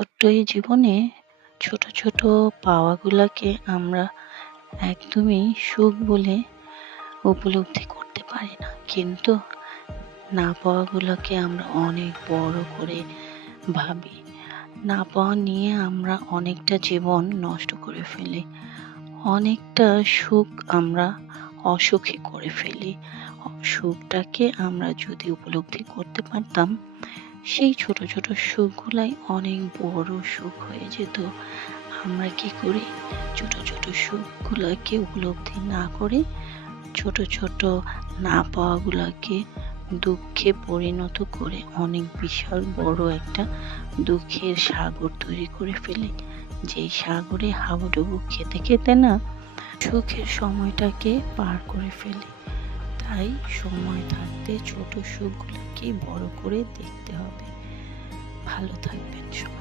ছোট্ট এই জীবনে ছোট ছোট পাওয়াগুলোকে আমরা একদমই সুখ বলে উপলব্ধি করতে পারি না, কিন্তু না পাওয়াগুলোকে আমরা অনেক বড় করে ভাবি। না পাওয়া নিয়ে আমরা অনেকটা জীবন নষ্ট করে ফেলি, অনেকটা সুখ আমরা অসুখী করে ফেলি। সুখটাকে আমরা যদি উপলব্ধি করতে পারতাম, সেই ছোট ছোট সুখগুলাই অনেক বড় সুখ হয়ে যেত। আমরা কি করি, ছোট ছোট সুখগুলোকে উপলব্ধি না করে ছোট ছোট না পাওয়াগুলোকে দুঃখে পরিণত করে অনেক বিশাল বড় একটা দুঃখের সাগর তৈরি করে ফেলি, যেই সাগরে হাবুডুবু খেতে খেতে না সুখের সময়টাকে পার করে ফেলি। তাই সময় থাকতে ছোট সুখগুলোকে বড় করে দেখতে হবে। ভালো থাকবেন সবাই।